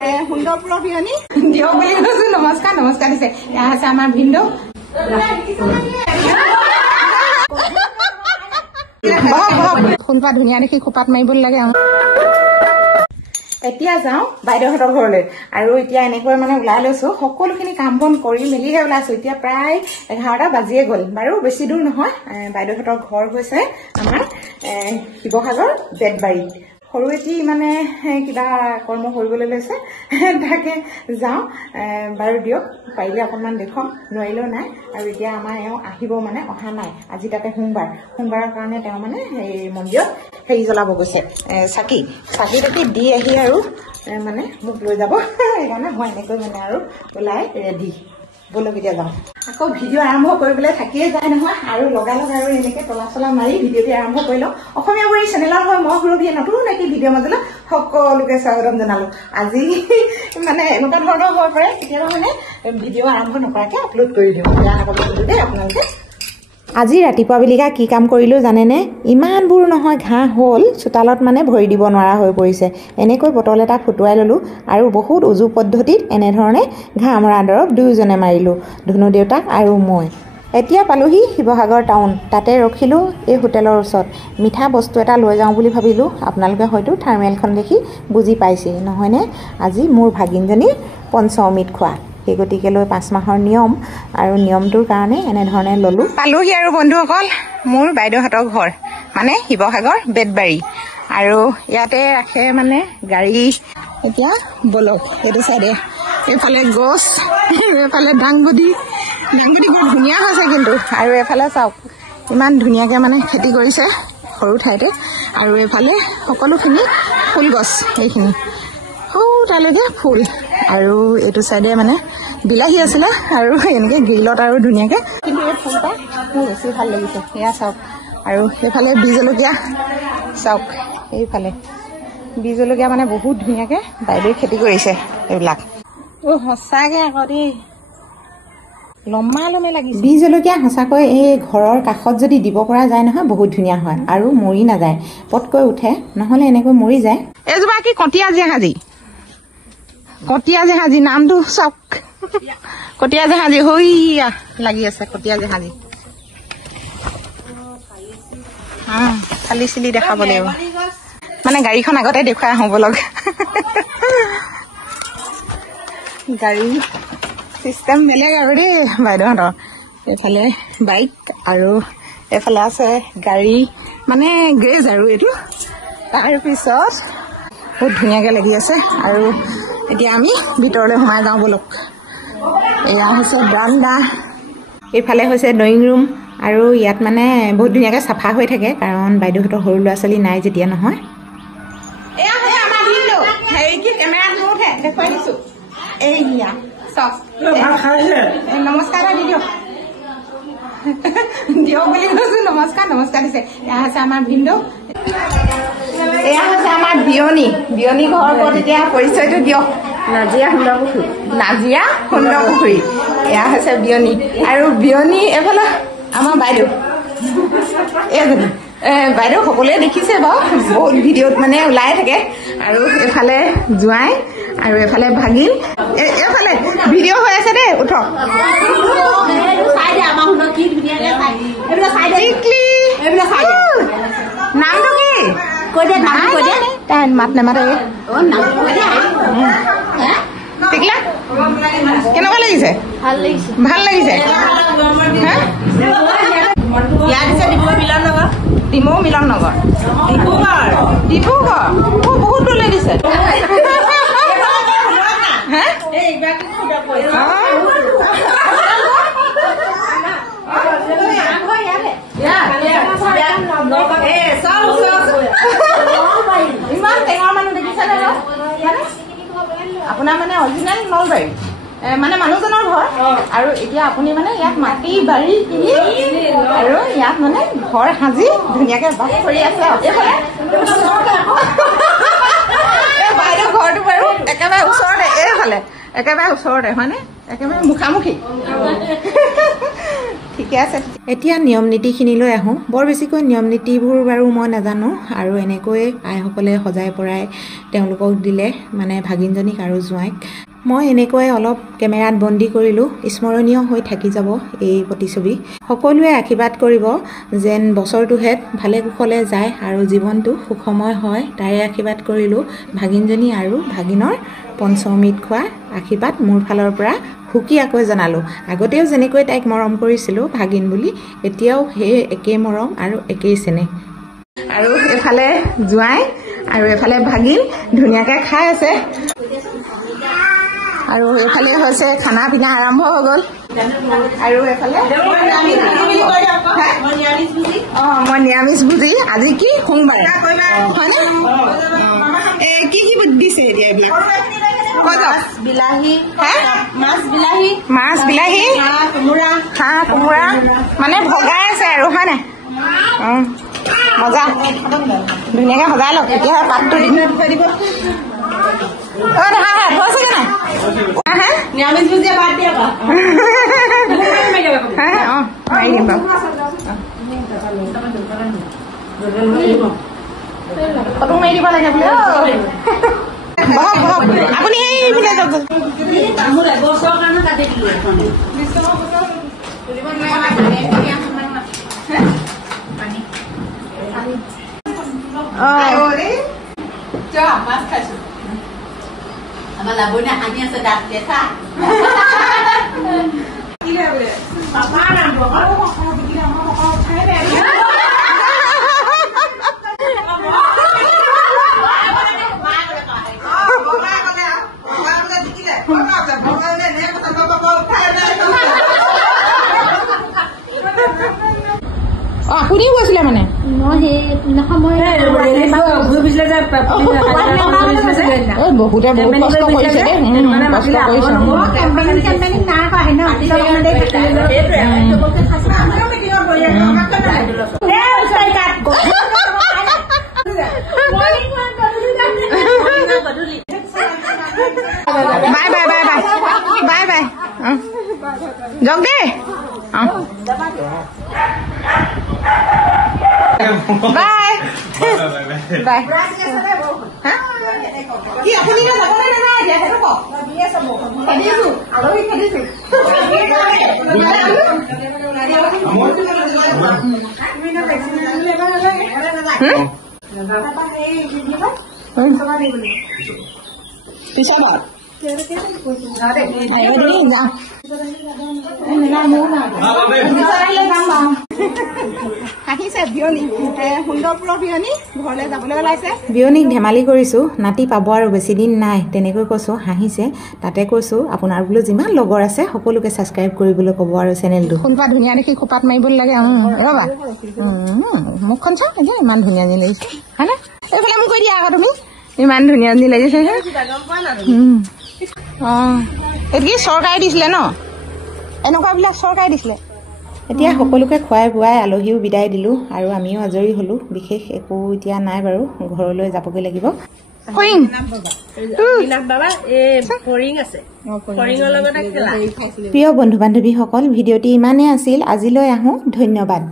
সুন্দৰপুৰৰ বিয়নী দিয়ক বুলি কৈছো। নমস্কাৰ নমস্কাৰ দিছে। এয়া হৈছে আমাৰ ভিনদেউ। ফুলপাহ ধুনীয়া দেখি খোপাত মাৰিব লাগে। এতিয়া যাওঁ বাইদেউহঁতৰ ঘৰলৈ আৰু এতিয়া এনেকৈ মানে ওলাই লৈছো। সকলোখিনি কাম বন কৰি মেলিহে ওলাইছো। এতিয়া প্ৰায় 11টা বাজিয়ে গ'ল বাৰু, বেছি দূৰ নহয়। বাইদেউহঁতৰ ঘৰ হৈছে আমাৰ শিৱসাগৰ বেতবাৰীত। সৰু এটি মানে কিবা কৰ্ম কৰিবলৈ লৈছে, তাকে যাওঁ বাৰু। দিয়ক, পাৰিলে অকণমান দেখুৱাম, নোৱাৰিলেও নাই। আৰু এতিয়া আমাৰ এওঁ আহিব মানে, অহা নাই আজি। তাতে সোমবাৰৰ কাৰণে তেওঁ মানে এই মন্দিৰত হেৰি জ্বলাব গৈছে, চাকি দি আহি আৰু মানে মোক লৈ যাব। সেইকাৰণে মই এনেকৈ মানে আৰু ওলাই ৰেডি। বলক এতিয়া যাওঁ। আকৌ ভিডিঅ' আৰম্ভ কৰিবলৈ থাকিয়ে যায় নহয়, আৰু লগালগ আৰু এনেকৈ তলা মাৰি ভিডিঅ'টি আৰম্ভ কৰি লওঁ। অসমীয়া বোৱাৰী চেনেলৰ হয় মই সুৰভিয়ে নতুন এটি ভিডিঅ' মাজলৈ সকলোকে স্বাগতম জনালো। আজি মানে এনেকুৱা ধৰণৰ হৈ পৰে, কেতিয়াবা মানে ভিডিঅ' আৰম্ভ নকৰাকে আপলোড কৰি দিওঁ। বেয়া নাপাব দেই আপোনালোকে। আজি ৰাতিপুৱা বেলিকা কি কাম কৰিলোঁ জানেনে? ইমানবোৰ নহয় ঘাঁহ হ'ল, চোতালত মানে ভৰি দিব নোৱাৰা হৈ পৰিছে। এনেকৈ বটল এটা ফুটুৱাই ল'লোঁ আৰু বহুত উজু পদ্ধতিত এনেধৰণে ঘাঁহ মৰা দৰৱ দুয়োজনে মাৰিলোঁ, ধুনু দেউতাক আৰু মই। এতিয়া পালোহি শিৱসাগৰ টাউন। তাতে ৰখিলোঁ এই হোটেলৰ ওচৰত। মিঠা বস্তু এটা লৈ যাওঁ বুলি ভাবিলোঁ। আপোনালোকে হয়তো থাৰ্মেলখন দেখি বুজি পাইছেই নহয়নে? আজি মোৰ ভাগিনজনীৰ পঞ্চমৃত খোৱা, সেই গতিকে লৈ 5 মাহৰ নিয়ম, আৰু নিয়মটোৰ কাৰণে এনেধৰণে ল'লোঁ। পালোহি আৰু বন্ধুসকল মোৰ বাইদেউহঁতৰ ঘৰ, মানে শিৱসাগৰ বেতবাৰী। আৰু ইয়াতে ৰাখে মানে গাড়ী। এতিয়া বলক এইটো চাইডে, এইফালে গছ, এইফালে দাংবডি বৰ ধুনীয়া হৈছে কিন্তু। আৰু এইফালে চাওক ইমান ধুনীয়াকৈ মানে খেতি কৰিছে সৰু ঠাইতে। আৰু এইফালে সকলোখিনি ফুল গছ, এইখিনি সৰু তালৈকে ফুল। আৰু এইটো চাইডে মানে বিলাহী আছিলে, আৰু এনেকৈ গ্ৰিলত আৰু ধুনীয়াকৈ। কিন্তু এই ফুলপাহ মোৰ বেছি ভাল লাগিছে। এয়া চাওক। আৰু এইফালে বি জলকীয়া চাওক, এইফালে বি জলকীয়া মানে বহুত ধুনীয়াকৈ বাইদেৱে খেতি কৰিছে এইবিলাক। সঁচাকৈ আকৌ দেই, লম্বা লাগিছে। বি জলকীয়া সঁচাকৈ এই ঘৰৰ কাষত যদি দিব পৰা যায় নহয়, বহুত ধুনীয়া হয় আৰু মৰি নাযায়, পটকৈ উঠে। নহ'লে এনেকৈ মৰি যায়। এইজোপা কি কটীয়া জেহাজী নামটো চাওক। কটীয়া জেহাজী হৈয়া লাগি আছে। কটীয়া জেহাজী ফালি চিলি দেখাব লাগিব, মানে গাড়ীখন আগতে দেখুৱাই আহোঁ বলক। গাড়ী চিষ্টেম বেলেগ আৰু দেই বাইদেউহঁতৰ। এইফালে বাইক আৰু এইফালে আছে গাড়ী, মানে গ্ৰেজ আৰু এইটো। তাৰপিছত বহুত ধুনীয়াকৈ লাগি আছে। আৰু এতিয়া আমি ভিতৰলৈ সোমাই যাওঁ বলক। এয়া হৈছে বাৰান্দা, এইফালে হৈছে ড্ৰয়িং ৰুম। আৰু ইয়াত মানে বহুত ধুনীয়াকৈ চাফা হৈ থাকে, কাৰণ বাইদেউহঁতৰ সৰু ল'ৰা ছোৱালী নাই যেতিয়া নহয়। এয়া হৈছে আমাৰ ভিনদেউ। হেৰি কি কেমেৰাত নুঠে, দেখুৱাই দিছোঁ। এইয়া চাওক, নমস্কাৰ দি দিয়ক। দিয়ক বুলি কৈছোঁ, নমস্কাৰ দিছে। এয়া হৈছে আমাৰ ভিনদেউ। এয়া হৈছে আমাৰ বিয়নী ঘৰৰ ওপৰত এতিয়া পৰিচয়টো দিয়ক। নাজিৰা সুন্দৰ পুখুৰী। এয়া হৈছে বিয়নী। আৰু বিয়নী এইফালে আমাৰ বাইদেউ, এইজনী বাইদেউ সকলোৱে দেখিছে বাৰু, বহুত ভিডিঅ'ত মানে ওলাই থাকে। আৰু এইফালে জোঁৱাই আৰু এইফালে ভাগিন। এইফালে ভিডিঅ' হৈ আছে দেই, উঠক। নামটো কি? তাই মাত নেমাতে। টিকলা কেনেকুৱা লাগিছে? ভাল লাগিছে। ডিমৌ মিলন নগৰ, ডিব্ৰুগড়। বহুত দূৰলৈ দিছে। ইমান টেঙৰ মানুহ দেখিছে নে? আপোনাৰ মানে অৰিজিনেল নলবাৰী, মানে মানুহজনৰ ঘৰ। আৰু এতিয়া আপুনি মানে ইয়াত মাটি বাৰী কিনি আৰু ইয়াত মানে ঘৰ সাজি ধুনীয়াকৈ বাস কৰি আছে। বাইদেউ ঘৰটো বাৰু একেবাৰে ওচৰতে, এইফালে একেবাৰে ওচৰতে হয়নে? একেবাৰে মুখামুখি। ঠিকে আছে। এতিয়া নিয়ম নীতিখিনিলৈ আহোঁ। বৰ বেছিকৈ নিয়ম নীতিবোৰ বাৰু মই নাজানো, আৰু এনেকৈ আইসকলে সজাই পৰাই তেওঁলোকক দিলে, মানে ভাগিনজনীক আৰু জোঁৱাইক। মই এনেকৈ অলপ কেমেৰাত বন্দী কৰিলোঁ, স্মৰণীয় হৈ থাকি যাব এই প্ৰতিছবি। সকলোৱে আশীৰ্বাদ কৰিব যেন বছৰটোহেঁত ভালে কুশলে যায় আৰু জীৱনটো সুখময় হয়, তাৰে আশীৰ্বাদ কৰিলোঁ। ভাগিনজনী আৰু ভাগিনৰ পঞ্চমৃত খোৱা আশীৰ্বাদ মোৰ ফালৰ পৰা সুকীয়াকৈ জনালোঁ। আগতেও যেনেকৈ তাইক মৰম কৰিছিলোঁ ভাগিন বুলি, এতিয়াও সেই একেই মৰম আৰু একেই চেনেহ। আৰু এফালে জোঁৱাই আৰু এফালে ভাগিন ধুনীয়াকৈ খাই আছে, আৰু এইফালে হৈছে খানা পিনা আৰম্ভ হৈ গ'ল। আৰু এফালে মই নিৰামিষ ভোজী। আজি কি সোমবাৰ হয়নে? কি কি দিছে এতিয়া এইবিলাক? মাছ বিলাহী হাঁহ কোমোৰা মানে ভগাই আছে আৰু হয় নাই? মজা, ধুনীয়াকৈ সজাই লওক। এতিয়া পাতটো দি থৈ দিব। নিৰামিষ ভোজীয়া বাদ দিয়া মাৰি দিম বাৰু। ফটো মাৰি দিব লাগে বোলে। বহক বহক, আপুনি এইফালে যাওক। মাছ খাইছো আমাৰ লাবণী আনি আছে দাঁত কেঁচা। আপুনিও গৈছিলে মানে? বহুতে বহুত কষ্ট কৰিছে দেই, কষ্ট কৰিছে। Bye bye bye bye bye bye, যাওক দেই। Bye bye. কি আপুনি বিয়নীক ধেমালি কৰিছোঁ, নাতি পাব আৰু বেছি দিন নাই তেনেকৈ কৈছোঁ। হাঁহিছে, তাতে কৈছোঁ আপোনাৰ বোলো যিমান লগৰ আছে সকলোকে ছাবস্ক্ৰাইব কৰিবলৈ ক'ব আৰু চেনেলটো। কোনোবা ধুনীয়া দেখি খোপাত মাৰিবলৈ লাগে। ৰ'বা, মুখখন চাওঁ এতিয়া ইমান ধুনীয়া যেন লাগিছে হয়নে? এইফালে মোক কৈ দিয়া আকৌ তুমি, ইমান ধুনীয়া যেন লাগিছে। এইটো কি চৰকাৰে দিছিলে ন? এনেকুৱাবিলাক চৰকাৰে দিছিলে। এতিয়া সকলোকে খুৱাই বুৱাই আলহীও বিদায় দিলোঁ আৰু আমিও আজৰি হ'লোঁ। বিশেষ একো এতিয়া নাই বাৰু, ঘৰলৈ যাবগৈ লাগিব। প্ৰিয় বন্ধু বান্ধৱীসকল, ভিডিঅ'টি ইমানেই আছিল। আজিলৈ আহোঁ, ধন্যবাদ।